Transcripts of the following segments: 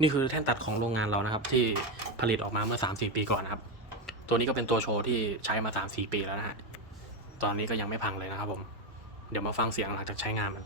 นี่คือแท่นตัดของโรงงานเรานะครับ ที่ผลิตออกมาเมื่อ 3-4 ปีก่อนนะครับ ตัวนี้ก็เป็นตัวโชว์ที่ใช้มา 3-4 ปีแล้วนะฮะตอนนี้ก็ยังไม่พังเลยนะครับผม เดี๋ยวมาฟังเสียงหลังจากใช้งานมัน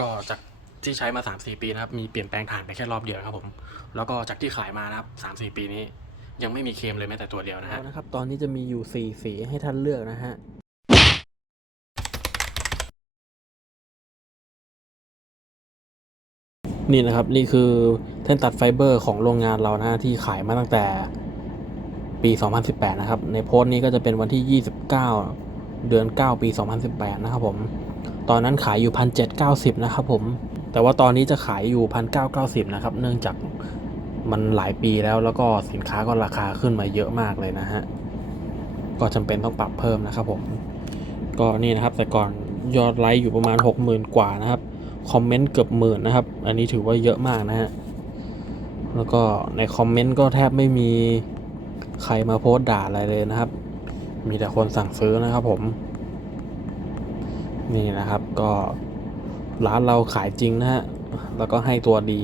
ก็จากที่ใช้มา3-4ปีนะครับมีเปลี่ยนแปลงฐานไปแค่รอบเดียวครับผม แล้วก็จากที่ขายมานะครับ3-4 ปีนี้ ยังไม่มีเคมเลยแม้แต่ตัวเดียวนะฮะนะครับ ตอนนี้จะมีอยู่สี่สีให้ท่านเลือกนะฮะนี่นะครับนี่คือแท่นตัดไฟเบอร์ของโรงงานเรานะฮะที่ขายมาตั้งแต่ปี 2018 นะครับ ในโพสต์นี้ก็จะเป็นวันที่ 29 เดือน 9 ปี 2018 นะครับผม ตอนนั้นขายอยู่1,790นะครับผม แต่ว่าตอนนี้จะขายอยู่1,990นะครับ เนื่องจากมันหลายปีแล้วแล้วก็สินค้าก็ราคาขึ้นมาเยอะมากเลยนะฮะ ก็จำเป็นต้องปรับเพิ่มนะครับผม ก็นี่นะครับแต่ก่อนยอดไลค์อยู่ประมาณ 60,000 กว่านะครับ คอมเมนต์เกือบหมื่นนะครับ อันนี้ถือว่าเยอะมากนะฮะ แล้วก็ในคอมเมนต์ก็แทบไม่มีใครมาโพสต์ด่าอะไรเลยนะครับ มีแต่คนสั่งซื้อนะครับผม นี่นะครับก็ร้านเราขายจริงนะฮะ แล้วก็ให้ตัวดี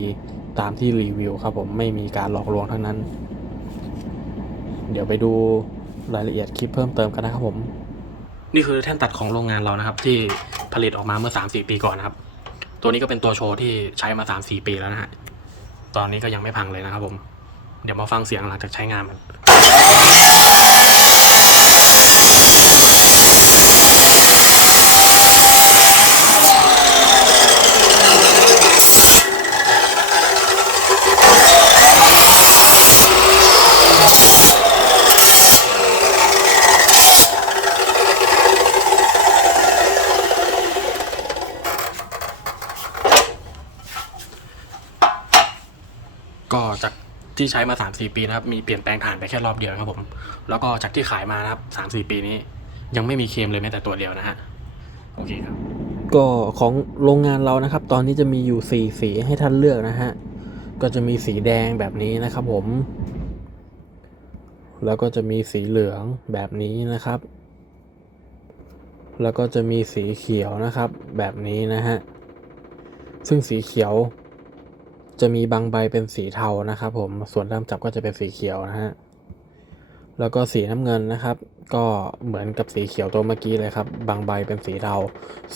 ตามที่รีวิวครับผมไม่มีการหลอกลวงทั้งนั้น เดี๋ยวไปดูรายละเอียดคลิปเพิ่มเติมกันนะครับผม นี่คือแท่นตัดของโรงงานเรานะครับ ที่ผลิตออกมาเมื่อ 3-4 ปีก่อนนะครับ ตัวนี้ก็เป็นตัวโชว์ที่ใช้มา 3-4 ปีแล้วนะฮะตอนนี้ก็ยังไม่พังเลยนะครับผม เดี๋ยวมาฟังเสียงหลังจากใช้งานมัน ก็จากที่ใช้มา 3-4 ปีนะครับ มีเปลี่ยนแปลงฐานไปแค่รอบเดียวครับผม แล้วก็จากที่ขายมานะครับ 3-4 ปีนี้ ยังไม่มีเคมเลยแม้แต่ตัวเดียวนะฮะ โอเคครับ ก็ของโรงงานเรานะครับ ตอนนี้จะมีอยู่สี่สีให้ท่านเลือกนะฮะ ก็จะมีสีแดงแบบนี้นะครับผม แล้วก็จะมีสีเหลืองแบบนี้นะครับ แล้วก็จะมีสีเขียวนะครับ แบบนี้นะฮะ ซึ่งสีเขียว จะมีบางใบเป็นสีเทานะครับ ผมส่วนด้ามจับก็จะเป็นสีเขียวนะฮะแล้วก็สีน้ำเงินนะครับ ก็เหมือนกับสีเขียวตัวเมื่อกี้เลยครับ บางใบเป็นสีเทา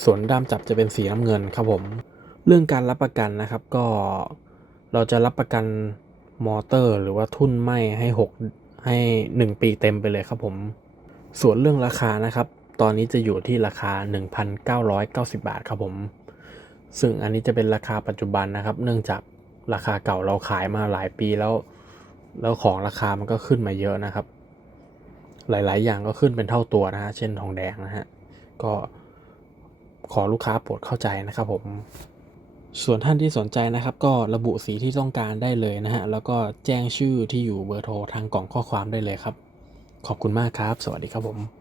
ส่วนด้ามจับจะเป็นสีน้ำเงินครับผม เรื่องการรับประกันนะครับก็เราจะรับประกันมอเตอร์ หรือว่าทุ่นไหมให้หกให้หนึ่งปีเต็มไปเลยครับผม ส่วนเรื่องราคานะครับ ตอนนี้จะอยู่ที่ราคา 1,990 บาทครับผม ซึ่งอันนี้จะเป็นราคาปัจจุบันนะครับ เนื่องจาก ราคาเก่าเราขายมาหลายปีแล้ว แล้วของราคามันก็ขึ้นมาเยอะนะครับ หลาย ๆ อย่างก็ขึ้นเป็นเท่าตัวนะฮะเช่นทองแดงนะฮะก็ขอลูกค้าโปรดเข้าใจนะครับผมส่วนท่านที่สนใจนะครับ ก็ระบุสีที่ต้องการได้เลยนะฮะแล้วก็แจ้งชื่อที่อยู่เบอร์โทรทางกล่องข้อความได้เลยครับ ขอบคุณมากครับ สวัสดีครับผม